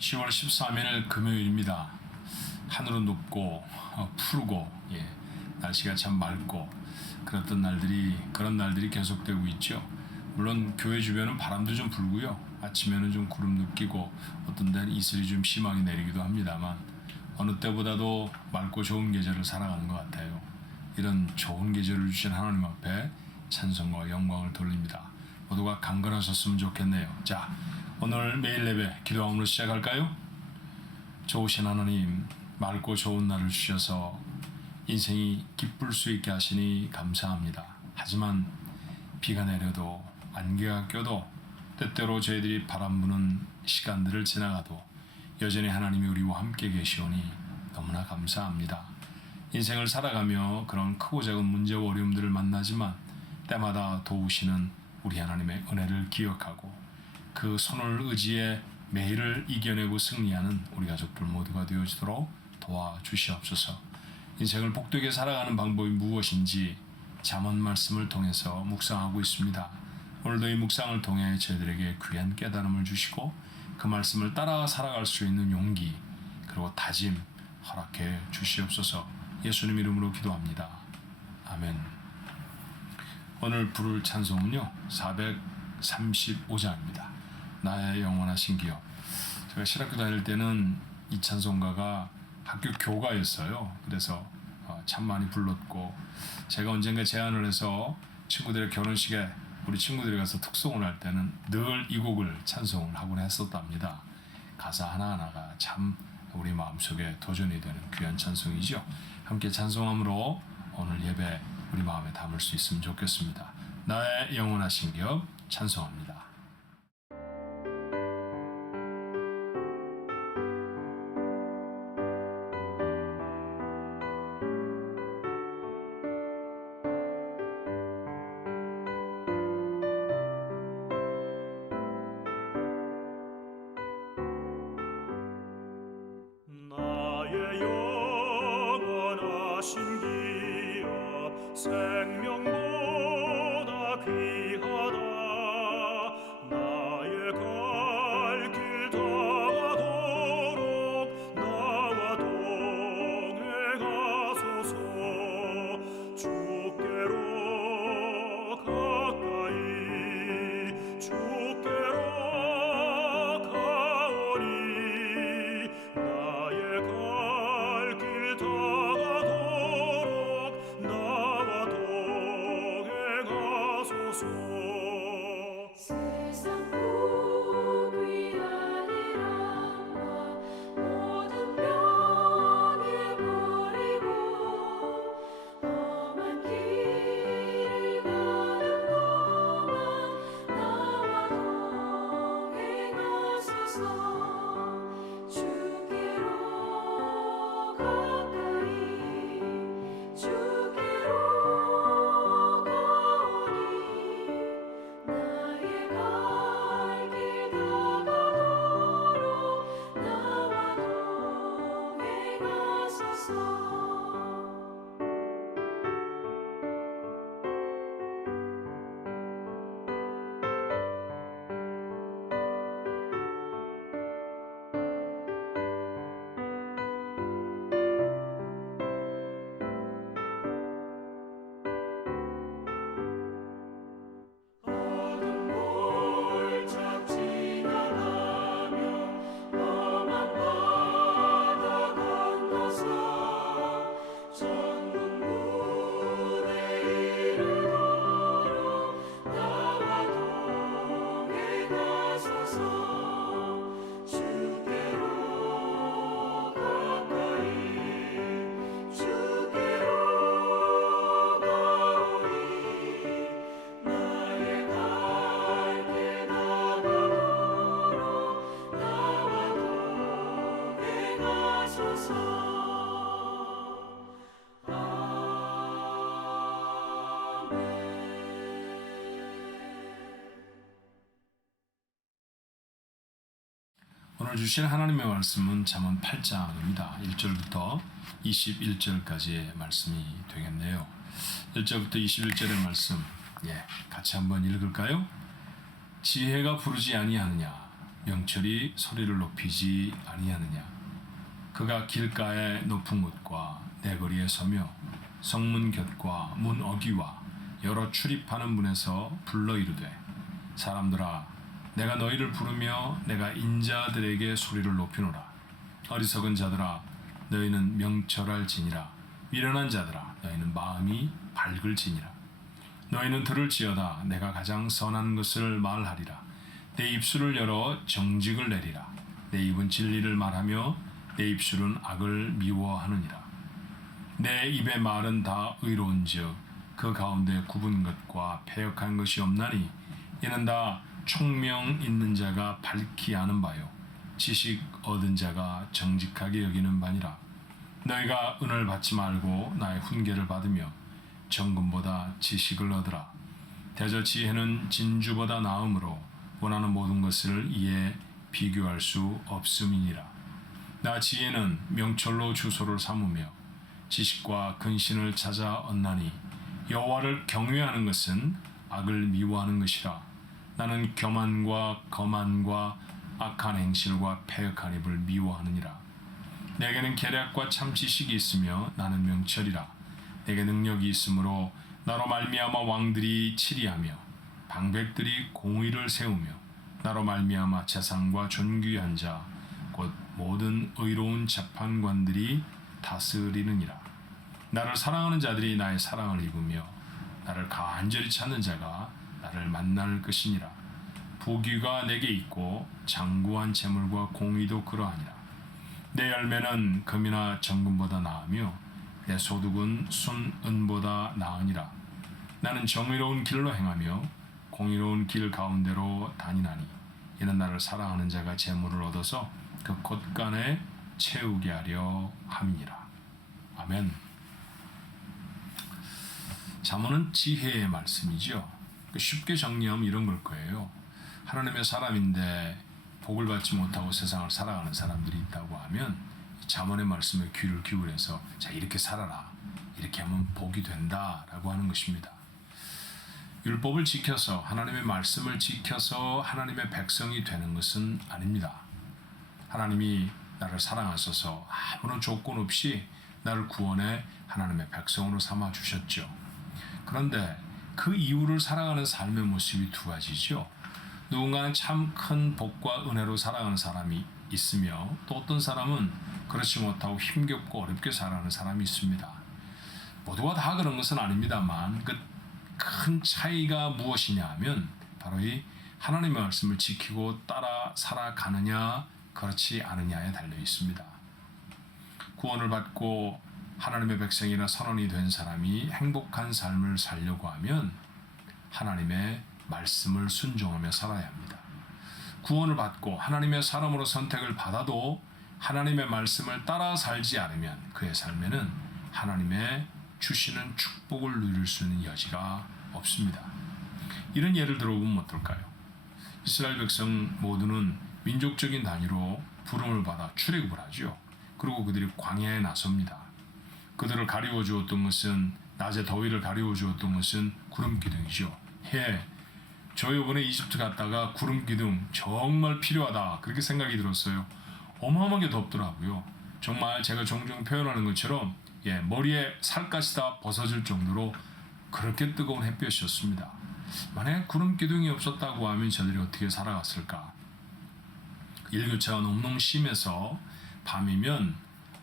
10월 13일 금요일입니다. 하늘은 높고 푸르고 날씨가 참 맑고 그런 날들이 계속되고 있죠. 물론 교회 주변은 바람도 좀 불고요. 아침에는 좀 구름 느끼고 어떤 데는 이슬이 좀 심하게 내리기도 합니다만 어느 때보다도 맑고 좋은 계절을 살아가는 것 같아요. 이런 좋은 계절을 주신 하나님 앞에 찬송과 영광을 돌립니다. 모두가 강건하셨으면 좋겠네요. 자, 오늘 매일 예배 기도함으로 시작할까요? 좋으신 하나님, 맑고 좋은 날을 주셔서 인생이 기쁠 수 있게 하시니 감사합니다. 하지만 비가 내려도 안개가 껴도 때때로 저희들이 바람 부는 시간들을 지나가도 여전히 하나님이 우리와 함께 계시오니 너무나 감사합니다. 인생을 살아가며 그런 크고 작은 문제와 어려움들을 만나지만 때마다 도우시는 우리 하나님의 은혜를 기억하고 그 손을 의지해 매일을 이겨내고 승리하는 우리 가족들 모두가 되어지도록 도와주시옵소서. 인생을 복되게 살아가는 방법이 무엇인지 잠언 말씀을 통해서 묵상하고 있습니다. 오늘도 이 묵상을 통해 저희들에게 귀한 깨달음을 주시고 그 말씀을 따라 살아갈 수 있는 용기 그리고 다짐 허락해 주시옵소서. 예수님 이름으로 기도합니다. 아멘. 오늘 부를 찬송은요 435장입니다. 나의 영원하신 기업. 제가 신학교 다닐 때는 이 찬송가가 학교 교가였어요. 그래서 참 많이 불렀고 제가 언젠가 제안을 해서 친구들의 결혼식에 우리 친구들이 가서 특송을 할 때는 늘 이 곡을 찬송을 하곤 했었답니다. 가사 하나하나가 참 우리 마음속에 도전이 되는 귀한 찬송이죠. 함께 찬송함으로 오늘 예배 우리 마음에 담을 수 있으면 좋겠습니다. 나의 영원하신 기업 찬송합니다. 생명보다 귀하다. 나의 갈 길 다가도록 나와 동행하소서. 주께로 가까이 주께로 가오니 나의 갈 길 다가도록 나와 동행하소서. 세상 복 위하니라 모든 병에 버리고 험한 길을 가는 동안 나와 동행하소서. 주께로 가까이 주께로 가오니 나의 갈 길 다가도록 나와 동행하소서. 어둠 골짝 지나가며 험한 바다 건너서 천국 문에 이르도록 나와 동행하소서. 주께로 가까이 주께로 가오니 나의 갈 길 다가도록 나와 동행하소서. 오늘 주신 하나님의 말씀은 잠언 8장입니다. 1절부터 21절까지의 말씀이 되겠네요. 1절부터 21절의 말씀 같이 한번 읽을까요? 지혜가 부르지 아니하느냐 명철이 소리를 높이지 아니하느냐. 그가 길가의 높은 곳과 내거리에 서며 성문 곁과 문 어귀와 여러 출입하는 문에서 불러 이르되 사람들아 내가 너희를 부르며 내가 인자들에게 소리를 높이노라. 어리석은 자들아 너희는 명철할지니라. 미련한 자들아 너희는 마음이 밝을지니라. 너희는 들을지어다 내가 가장 선한 것을 말하리라. 내 입술을 열어 정직을 내리라. 내 입은 진리를 말하며 내 입술은 악을 미워하느니라. 내 입의 말은 다 의로운즉 그 가운데 굽은 것과 패역한 것이 없나니 이는 다 총명 있는 자가 밝히 아는 바요 지식 얻은 자가 정직하게 여기는 바니라. 너희가 은을 받지 말고 나의 훈계를 받으며 정금보다 지식을 얻으라. 대저 지혜는 진주보다 나음으로 원하는 모든 것을 이에 비교할 수 없음이니라. 나 지혜는 명철로 주소를 삼으며 지식과 근신을 찾아 얻나니 여호와를 경외하는 것은 악을 미워하는 것이라. 나는 교만과 거만과 악한 행실과 패역한 입을 미워하느니라. 내게는 계략과 참 지식이 있으며 나는 명철이라. 내게 능력이 있으므로 나로 말미암아 왕들이 치리하며 방백들이 공의를 세우며 나로 말미암아 재상과 존귀한 자 곧 모든 의로운 재판관들이 다스리느니라. 나를 사랑하는 자들이 나의 사랑을 입으며 나를 간절히 찾는 자가 나를 만날 것이니라. 부귀가 내게 있고 장구한 재물과 공의도 그러하니라. 내 열매는 금이나 정금보다 나으며 내 소득은 순은보다 나으니라. 나는 정의로운 길로 행하며 공의로운 길 가운데로 다니나니 이는 나를 사랑하는 자가 재물을 얻어서 그 곳간에 채우게 하려 함이니라. 아멘. 잠언은 지혜의 말씀이죠. 쉽게 정리하면 이런 걸 거예요. 하나님의 사람인데 복을 받지 못하고 세상을 살아가는 사람들이 있다고 하면 잠언의 말씀에 귀를 기울여서 자 이렇게 살아라. 이렇게 하면 복이 된다라고 하는 것입니다. 율법을 지켜서 하나님의 말씀을 지켜서 하나님의 백성이 되는 것은 아닙니다. 하나님이 나를 사랑하셔서 아무런 조건 없이 나를 구원해 하나님의 백성으로 삼아 주셨죠. 그런데 그 이유를 살아가는 삶의 모습이 두 가지죠. 누군가는 참 큰 복과 은혜로 살아가는 사람이 있으며 또 어떤 사람은 그렇지 못하고 힘겹고 어렵게 살아가는 사람이 있습니다. 모두가 다 그런 것은 아닙니다만 그 큰 차이가 무엇이냐 하면 바로 이 하나님의 말씀을 지키고 따라 살아가느냐 그렇지 않느냐에 달려 있습니다. 구원을 받고 하나님의 백성이나 선원이 된 사람이 행복한 삶을 살려고 하면 하나님의 말씀을 순종하며 살아야 합니다. 구원을 받고 하나님의 사람으로 선택을 받아도 하나님의 말씀을 따라 살지 않으면 그의 삶에는 하나님의 주시는 축복을 누릴 수 있는 여지가 없습니다. 이런 예를 들어보면 어떨까요? 이스라엘 백성 모두는 민족적인 단위로 부름을 받아 출애굽을 하죠. 그리고 그들이 광야에 나섭니다. 그들을 가리워 주었던 것은 낮에 더위를 가리워 주었던 것은 구름 기둥이죠. 저 이번에 이집트 갔다가 구름 기둥 정말 필요하다 그렇게 생각이 들었어요. 어마어마하게 덥더라고요. 정말 제가 종종 표현하는 것처럼 머리에 살갗이 다 벗어질 정도로 그렇게 뜨거운 햇볕이었습니다. 만약에 구름 기둥이 없었다고 하면 저들이 어떻게 살아갔을까? 일교차가 너무너무 심해서 밤이면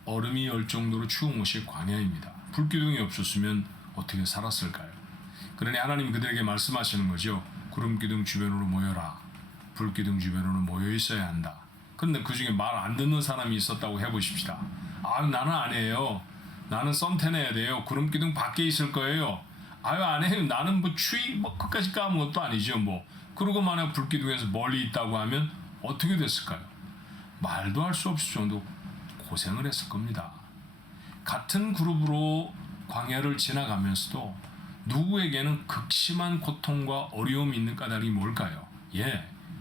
얼음이 열 정도로 추운 곳이 광야입니다. 불기둥이 없었으면 어떻게 살았을까요? 그러니 하나님 그들에게 말씀하시는 거죠. 구름기둥 주변으로 모여라. 불기둥 주변으로 모여 있어야 한다. 그런데 그 중에 말 안 듣는 사람이 있었다고 해보십시다. 나는 안 해요. 나는 썬텐해야 돼요. 구름기둥 밖에 있을 거예요. 안 해요. 나는 추위 끝까지 까면 것도 아니죠. 그러고 만약 불기둥에서 멀리 있다고 하면 어떻게 됐을까요? 말도 할 수 없을 정도 고생을 했을 겁니다. 같은 그룹으로 광야를 지나가면서도 누구에게는 극심한 고통과 어려움이 있는 까닭이 뭘까요?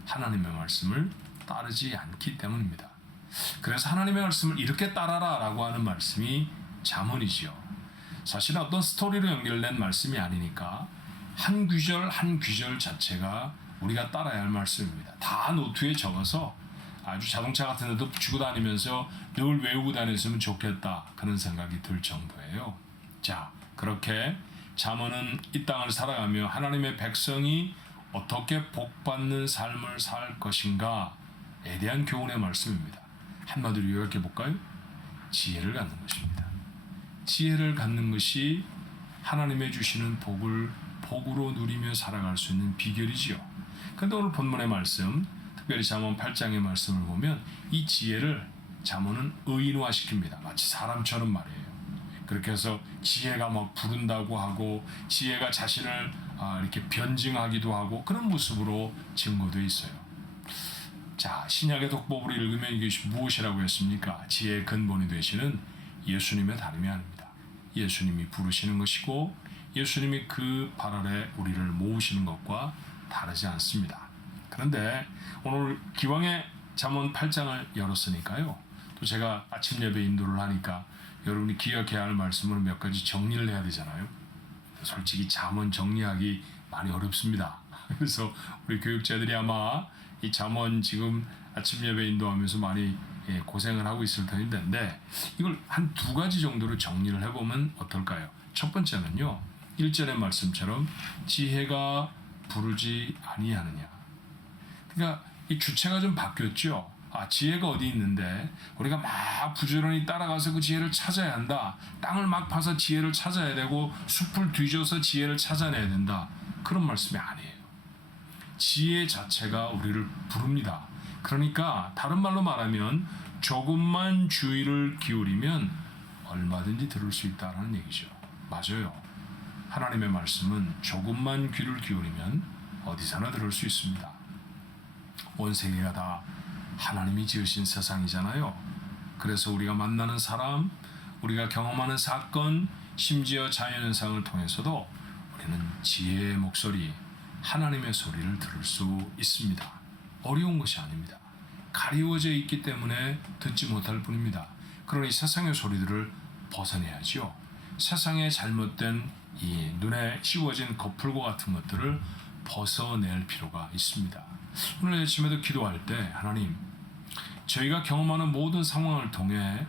하나님의 말씀을 따르지 않기 때문입니다. 그래서 하나님의 말씀을 이렇게 따라라 라고 하는 말씀이 잠언이지요. 사실은 어떤 스토리로 연결된 말씀이 아니니까 한 구절 한 구절 자체가 우리가 따라야 할 말씀입니다. 다 노트에 적어서 아주 자동차 같은 데도 붙이고 다니면서 늘 외우고 다녔으면 좋겠다 그런 생각이 들 정도예요. 자, 그렇게 잠언은 이 땅을 살아가며 하나님의 백성이 어떻게 복받는 삶을 살 것인가에 대한 교훈의 말씀입니다. 한마디로 요약해 볼까요? 지혜를 갖는 것입니다. 지혜를 갖는 것이 하나님의 주시는 복을 복으로 누리며 살아갈 수 있는 비결이지요. 그런데 오늘 본문의 말씀, 특별히 잠언 8장의 말씀을 보면 이 지혜를 잠언은 의인화시킵니다. 마치 사람처럼 말이에요. 그렇게 해서 지혜가 막 부른다고 하고 지혜가 자신을 이렇게 변증하기도 하고 그런 모습으로 증거되어 있어요. 자, 신약의 독법으로 읽으면 이것이 무엇이라고 했습니까? 지혜의 근본이 되시는 예수님의 다름이 아닙니다. 예수님이 부르시는 것이고 예수님이 그 발 아래 우리를 모으시는 것과 다르지 않습니다. 그런데 오늘 기왕에 잠언 8장을 열었으니까요. 또 제가 아침 예배 인도를 하니까 여러분이 기억해야 할 말씀으로 몇 가지 정리를 해야 되잖아요. 솔직히 잠언 정리하기 많이 어렵습니다. 그래서 우리 교육자들이 아마 이 잠언 지금 아침 예배 인도하면서 많이 고생을 하고 있을 텐데 이걸 한 두 가지 정도로 정리를 해보면 어떨까요? 첫 번째는요. 1절의 말씀처럼 지혜가 부르지 아니하느냐. 그러니까 이 주체가 좀 바뀌었죠. 지혜가 어디 있는데 우리가 막 부지런히 따라가서 그 지혜를 찾아야 한다. 땅을 막 파서 지혜를 찾아야 되고 숲을 뒤져서 지혜를 찾아내야 된다. 그런 말씀이 아니에요. 지혜 자체가 우리를 부릅니다. 그러니까 다른 말로 말하면 조금만 주의를 기울이면 얼마든지 들을 수 있다는 얘기죠. 맞아요. 하나님의 말씀은 조금만 귀를 기울이면 어디서나 들을 수 있습니다. 온 세계가 다 하나님이 지으신 세상이잖아요. 그래서 우리가 만나는 사람, 우리가 경험하는 사건, 심지어 자연현상을 통해서도 우리는 지혜의 목소리, 하나님의 소리를 들을 수 있습니다. 어려운 것이 아닙니다. 가리워져 있기 때문에 듣지 못할 뿐입니다. 그러니 세상의 소리들을 벗어내야지요. 세상의 잘못된 이 눈에 씌워진 거풀과 같은 것들을 벗어낼 필요가 있습니다. 오늘 아침에도 기도할 때 하나님, 저희가 경험하는 모든 상황을 통해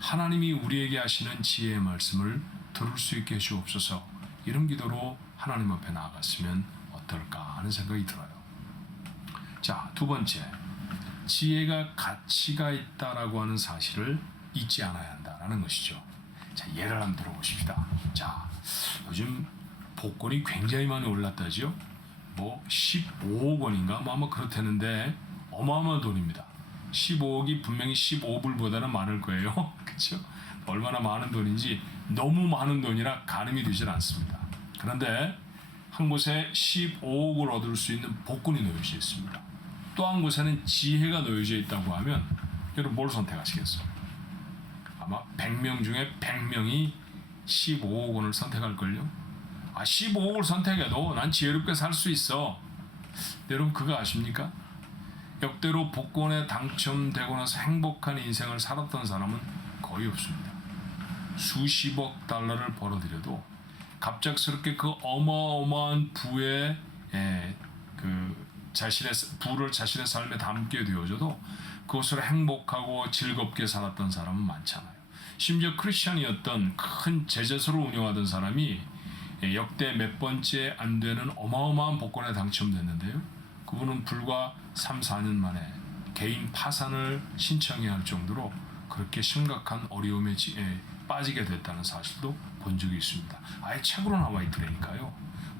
하나님이 우리에게 하시는 지혜의 말씀을 들을 수 있게 해주옵소서. 이런 기도로 하나님 앞에 나아갔으면 어떨까 하는 생각이 들어요. 자, 두 번째, 지혜가 가치가 있다라고 하는 사실을 잊지 않아야 한다라는 것이죠. 자, 예를 한번 들어보십시다. 자, 요즘 복권이 굉장히 많이 올랐다죠. 뭐 15억 원인가 뭐 아마 그렇다는데 어마어마한 돈입니다. 15억이 분명히 15불보다는 많을 거예요. 그렇죠? 얼마나 많은 돈인지 너무 많은 돈이라 가늠이 되질 않습니다. 그런데 한 곳에 15억을 얻을 수 있는 복권이 놓여져 있습니다. 또 한 곳에는 지혜가 놓여져 있다고 하면 여러분 뭘 선택하시겠어요? 아마 100명 중에 100명이 15억 원을 선택할걸요? 15억을 선택해도 난 지혜롭게 살 수 있어. 여러분 그거 아십니까? 역대로 복권에 당첨되고 나서 행복한 인생을 살았던 사람은 거의 없습니다. 수십억 달러를 벌어들여도 갑작스럽게 그 어마어마한 부의 자신의 부를 자신의 삶에 담게 되어져도 그것으로 행복하고 즐겁게 살았던 사람은 많잖아요. 심지어 크리스천이었던 큰 제재소를 운영하던 사람이 역대 몇 번째 안 되는 어마어마한 복권에 당첨됐는데요. 그분은 불과 3, 4년 만에 개인 파산을 신청해야 할 정도로 그렇게 심각한 어려움에 빠지게 됐다는 사실도 본 적이 있습니다. 아예 책으로 나와 있더라니까요.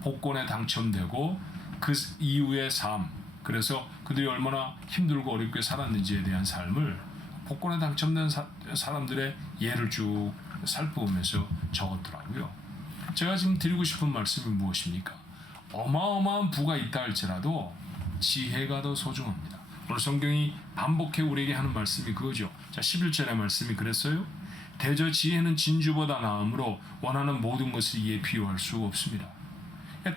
복권에 당첨되고 그 이후의 삶, 그래서 그들이 얼마나 힘들고 어렵게 살았는지에 대한 삶을 복권에 당첨된 사람들의 예를 쭉 살펴보면서 적었더라고요. 제가 지금 드리고 싶은 말씀이 무엇입니까? 어마어마한 부가 있다 할지라도 지혜가 더 소중합니다. 오늘 성경이 반복해 우리에게 하는 말씀이 그거죠. 자, 11절의 말씀이 그랬어요. 대저 지혜는 진주보다 나음으로 원하는 모든 것을 이에 비유할 수 없습니다.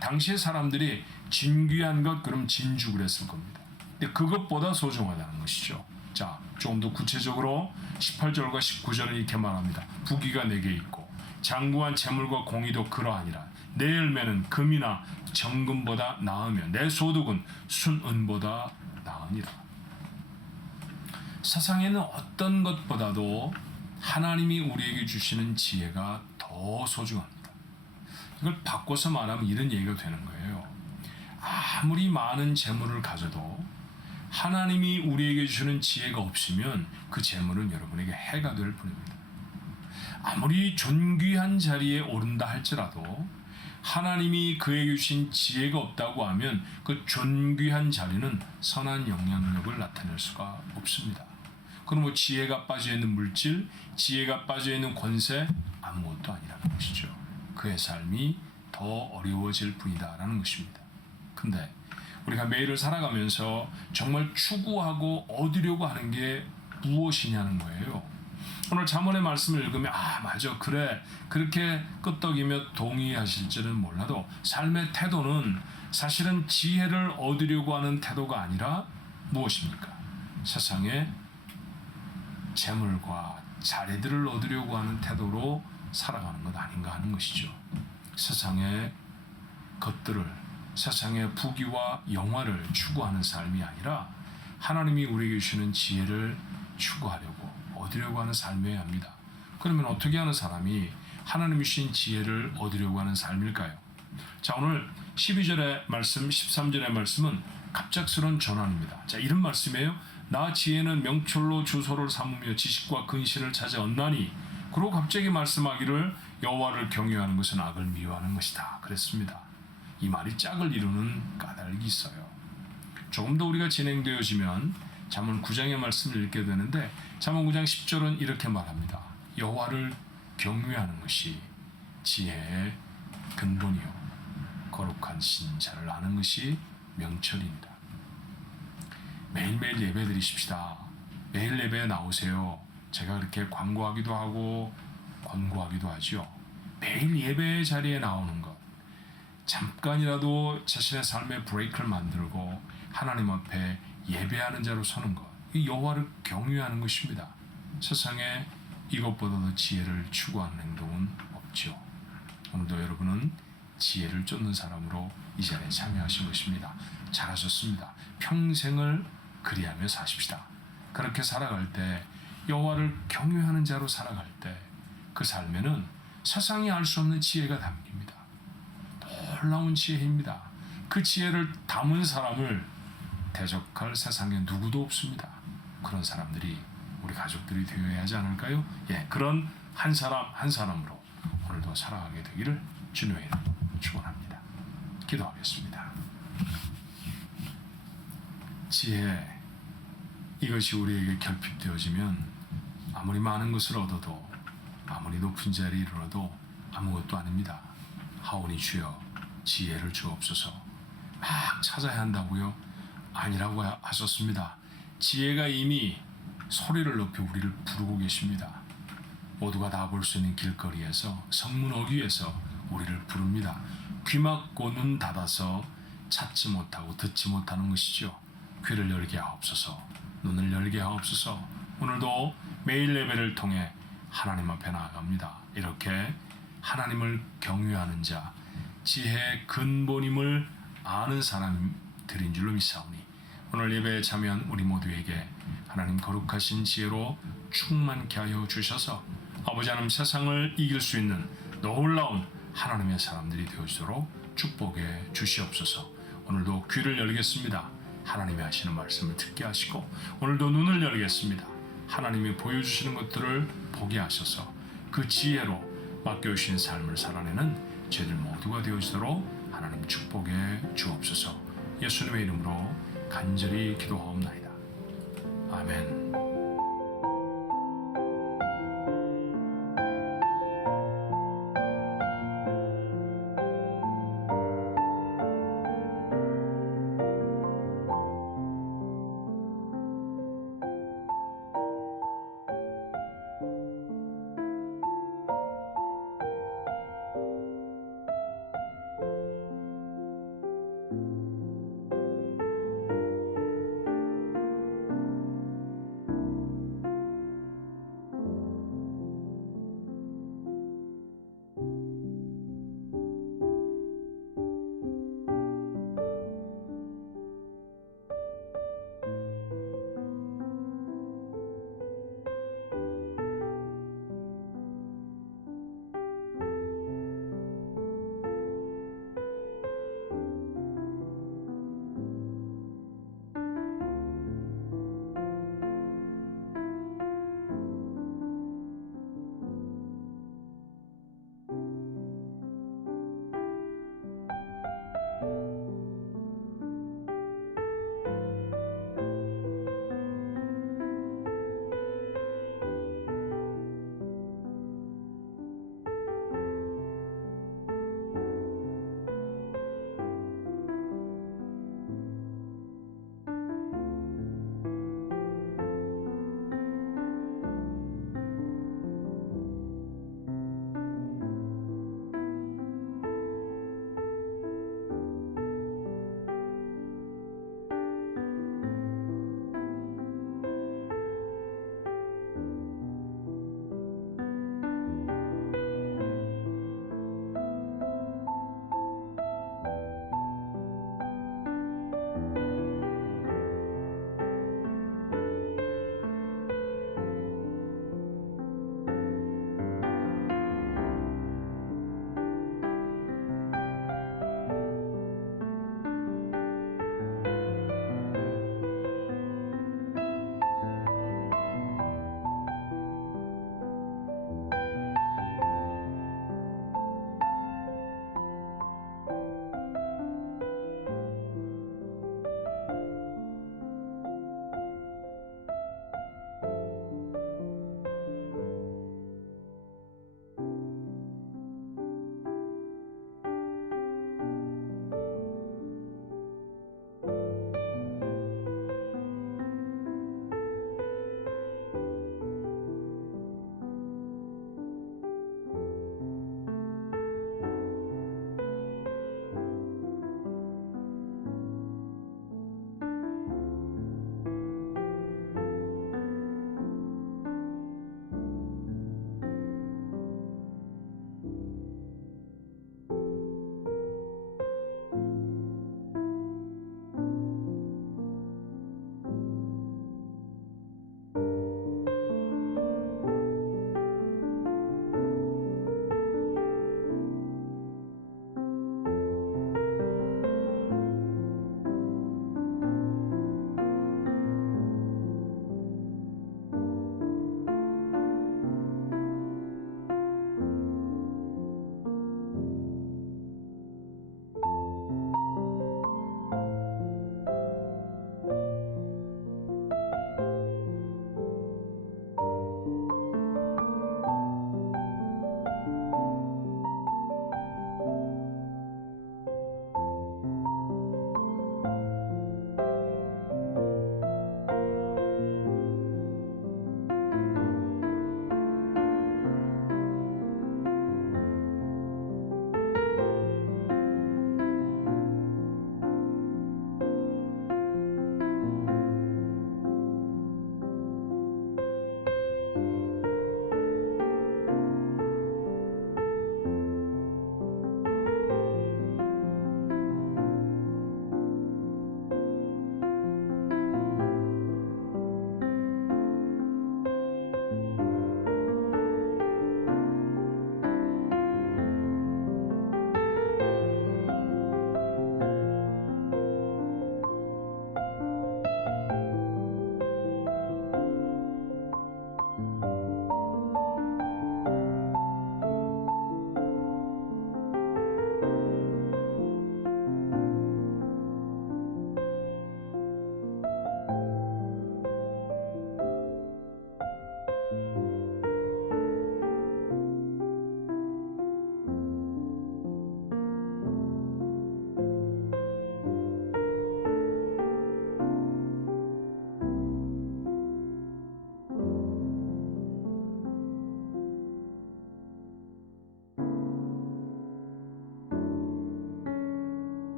당시의 사람들이 진귀한 것 그럼 진주 그랬을 겁니다. 근데 그것보다 소중하다는 것이죠. 자, 조금 더 구체적으로 18절과 19절은 이렇게 말합니다. 부귀가 내게 있고 장구한 재물과 공의도 그러하니라. 내 열매는 금이나 정금보다 나으며 내 소득은 순은보다 나으니라. 세상에는 어떤 것보다도 하나님이 우리에게 주시는 지혜가 더 소중합니다. 이걸 바꿔서 말하면 이런 얘기가 되는 거예요. 아무리 많은 재물을 가져도 하나님이 우리에게 주는 지혜가 없으면 그 재물은 여러분에게 해가 될 뿐입니다. 아무리 존귀한 자리에 오른다 할지라도 하나님이 그에게 주신 지혜가 없다고 하면 그 존귀한 자리는 선한 영향력을 나타낼 수가 없습니다. 그럼 뭐 지혜가 빠져있는 물질, 지혜가 빠져있는 권세 아무것도 아니라는 것이죠. 그의 삶이 더 어려워질 뿐이다라는 것입니다. 근데 우리가 매일을 살아가면서 정말 추구하고 얻으려고 하는 게 무엇이냐는 거예요. 오늘 잠언의 말씀을 읽으면 맞아 그래 그렇게 끄떡이며 동의하실 줄은 몰라도 삶의 태도는 사실은 지혜를 얻으려고 하는 태도가 아니라 무엇입니까? 세상의 재물과 자리들을 얻으려고 하는 태도로 살아가는 것 아닌가 하는 것이죠. 세상의 것들을 세상의 부귀와 영화를 추구하는 삶이 아니라 하나님이 우리에게 주시는 지혜를 추구하려고 얻으려고 하는 삶이어야 합니다. 그러면 어떻게 하는 사람이 하나님이 주신 지혜를 얻으려고 하는 삶일까요? 자, 오늘 12절의 말씀, 13절의 말씀은 갑작스러운 전환입니다. 자, 이런 말씀이에요. 나 지혜는 명철로 주소를 삼으며 지식과 근신을 찾아 얻나니. 그리고 갑자기 말씀하기를 여호와를 경외하는 것은 악을 미워하는 것이다. 그랬습니다. 이 말이 짝을 이루는 까닭이 있어요. 조금 더 우리가 진행되어지면 잠언 9장의 말씀을 읽게 되는데 잠언 9장 10절은 이렇게 말합니다. 여호와를 경외하는 것이 지혜의 근본이요 거룩한 신자를 아는 것이 명철입니다. 매일매일 예배 드리십시다. 매일 예배에 나오세요. 제가 그렇게 광고하기도 하고 권고하기도 하죠. 매일 예배 자리에 나오는 것, 잠깐이라도 자신의 삶의 브레이크를 만들고 하나님 앞에 예배하는 자로 서는 것, 이 여호와를 경외하는 것입니다. 세상에 이것보다도 지혜를 추구하는 행동은 없죠. 오늘도 여러분은 지혜를 쫓는 사람으로 이 자리에 참여하신 것입니다. 잘하셨습니다. 평생을 그리하며 사십시다. 그렇게 살아갈 때 여호와를 경외하는 자로 살아갈 때 그 삶에는 세상이 알 수 없는 지혜가 담깁니다. 놀라운 지혜입니다. 그 지혜를 담은 사람을 대적할 세상에 누구도 없습니다. 그런 사람들이 우리 가족들이 되어야 하지 않을까요? 그런 한 사람 한 사람으로 오늘도 살아가게 되기를 주님의 이름으로 축원합니다. 기도하겠습니다. 지혜, 이것이 우리에게 결핍되어지면 아무리 많은 것을 얻어도 아무리 높은 자리에 이르러도 아무것도 아닙니다. 하오니 주여 지혜를 주옵소서. 막 찾아야 한다고요? 아니라고 하셨습니다. 지혜가 이미 소리를 높여 우리를 부르고 계십니다. 모두가 다 볼 수 있는 길거리에서 성문 어귀에서 우리를 부릅니다. 귀 막고 눈 닫아서 찾지 못하고 듣지 못하는 것이죠. 귀를 열게 하옵소서. 눈을 열게 하옵소서. 오늘도 매일 예배를 통해 하나님 앞에 나아갑니다. 이렇게 하나님을 경외하는 자, 지혜의 근본임을 아는 사람들인 줄로 믿사오니 오늘 예배에 참여한 우리 모두에게 하나님 거룩하신 지혜로 충만케 하여 주셔서 아버지 하나님 세상을 이길 수 있는 놀라운 하나님의 사람들이 되어지도록 축복해 주시옵소서. 오늘도 귀를 열겠습니다. 하나님이 하시는 말씀을 듣게 하시고 오늘도 눈을 열겠습니다. 하나님이 보여주시는 것들을 보게 하셔서 그 지혜로 맡겨주신 삶을 살아내는 저희들 모두가 되어지도록 하나님 축복해 주옵소서. 예수님의 이름으로 간절히 기도하옵나이다.